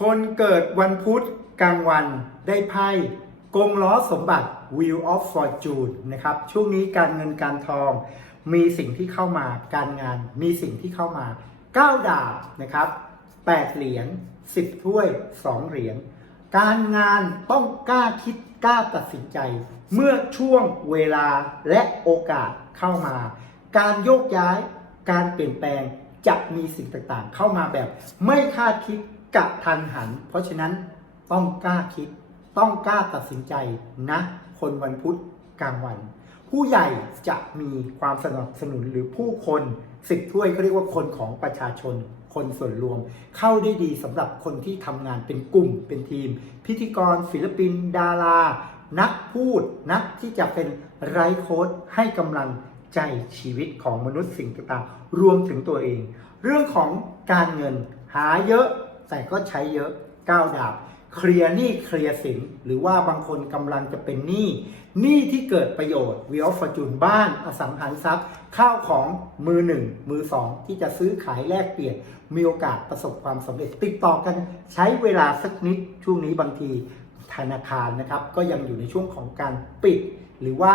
คนเกิดวันพุธกลางวันได้ไพ่กงล้อสมบัติ Wheel of Fortune นะครับ ช่วงนี้การเงินการทอง มีสิ่งที่เข้ามาการงานมีสิ่งที่เข้ามา 9 ดาบนะครับ8เหรียญ10 ถ้วย 2 เหรียญการงานต้องกล้าคิดกล้าตัดสินใจ เมื่อช่วงเวลาและโอกาสเข้ามา การโยกย้ายการเปลี่ยนแปลงจะมีสิ่งต่างๆ เข้ามาแบบไม่คาดคิด กะทันหัน เพราะฉะนั้นต้องกล้าคิด ต้องกล้าตัดสินใจนะ คนวันพุธกลางวัน ผู้ใหญ่จะมีความสนับสนุนหรือผู้คนสิบถ้วยเขาเรียกว่าคนของประชาชน คนส่วนรวม เข้าได้ดีสำหรับคนที่ทำงานเป็นกลุ่มเป็นทีม พิธีกร ศิลปิน ดารา นักพูด นักที่จะเป็นไร้โค้ดให้กำลังใจชีวิตของมนุษย์สิ่งต่างๆรวมถึงตัวเอง เรื่องของการเงินหาเยอะ แต่ก็ใช้เยอะก้าวดาบ เคลียร์หนี้เคลียร์สิน หรือว่าบางคนกำลังจะเป็นหนี้หนี้ที่เกิดประโยชน์วิออฟฟอร์จูนบ้านอสังหาริมทรัพย์ ข้าวของมือหนึ่งมือสองที่จะซื้อขายแลกเปลี่ยน มีโอกาสประสบความสำเร็จติดต่อกันใช้เวลาสักนิดช่วงนี้บางทีธนาคารนะครับ ก็ยังอยู่ในช่วงของการปิด หรือว่า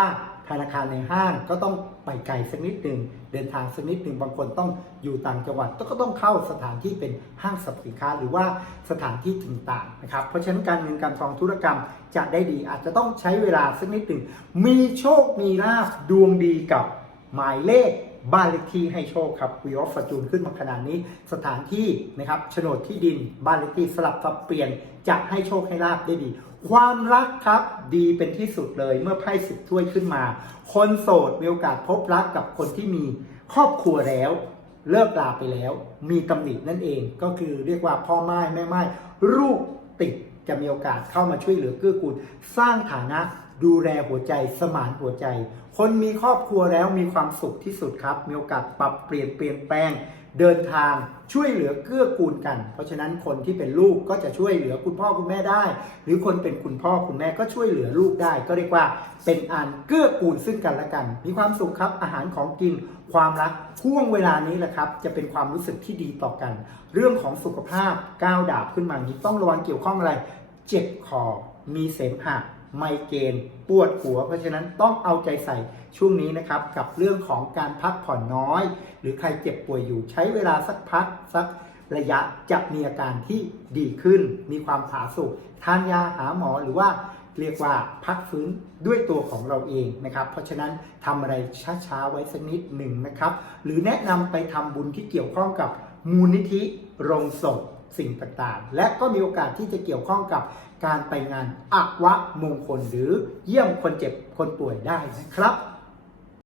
ธนาคารในห้างก็ต้องไปไกลสักนิดหนึ่งเดินทางสักนิดหนึ่งบางคนต้องอยู่ต่างจังหวัดก็ต้องเข้าสถานที่เป็นห้างสรรพสินค้าหรือว่าสถานที่ต่างๆนะครับเพราะฉะนั้นการเงินการทองธุรกรรมจะได้ดี อาจจะต้องใช้เวลาสักนิดหนึ่งมีโชคมีลาภดวงดีกับหมายเลข บ้านเลขที่ให้โชคครับวีออฟฟอร์จูนขึ้นมาขนาดนี้ สถานที่นะครับโฉนดที่ดินบ้านเลขที่สลับสับเปลี่ยนจะให้โชคให้ลาบได้ดี ความรักครับดีเป็นที่สุดเลยเมื่อไพ่สิบถ้วยขึ้นมา คนโสดมีโอกาสพบรักกับคนที่มีครอบครัวแล้วเลิกลาไปแล้ว มีตำหนินั่นเองก็คือเรียกว่าพ่อไม้แม่ไม้ลูกติดจะมีโอกาสเข้ามาช่วยเหลือเกื้อกูลสร้างฐานะ ดูแลหัวใจสมานหัวใจ คนมีครอบครัวแล้วมีความสุขที่สุดครับ มีโอกาสปรับเปลี่ยนเปลี่ยนแปลง เดินทางช่วยเหลือเกื้อกูลกัน เพราะฉะนั้นคนที่เป็นลูกก็จะช่วยเหลือคุณพ่อคุณแม่ได้ หรือคนเป็นคุณพ่อคุณแม่ก็ช่วยเหลือลูกได้ ก็เรียกว่าเป็นอันเกื้อกูลซึ่งกันและกัน มีความสุขครับอาหารของกินความรักช่วงเวลานี้แหละครับ จะเป็นความรู้สึกที่ดีต่อกัน เรื่องของสุขภาพก้าวดาบขึ้นมานี้ต้องระวังเกี่ยวข้องอะไร เจ็บคอมีเสมหะ ไมเกรนปวดหัว เพราะฉะนั้นต้องเอาใจใส่ช่วงนี้นะครับกับเรื่องของการพักผ่อนน้อย หรือใครเจ็บป่วยอยู่ใช้เวลาสักพักสักระยะจะมีอาการที่ดีขึ้น มีความผาสุกทานยาหาหมอหรือว่าเรียกว่าพักฟื้นด้วยตัวของเราเองนะครับ เพราะฉะนั้นทำอะไรช้าๆไว้สักนิดหนึ่งนะครับ หรือแนะนำไปทำบุญที่เกี่ยวข้องกับมูลนิธิโรงศพ สิ่งต่างๆ และก็มีโอกาสที่จะเกี่ยวข้องกับการไปงานอักวะมงคลหรือเยี่ยมคนเจ็บคนป่วยได้นะครับ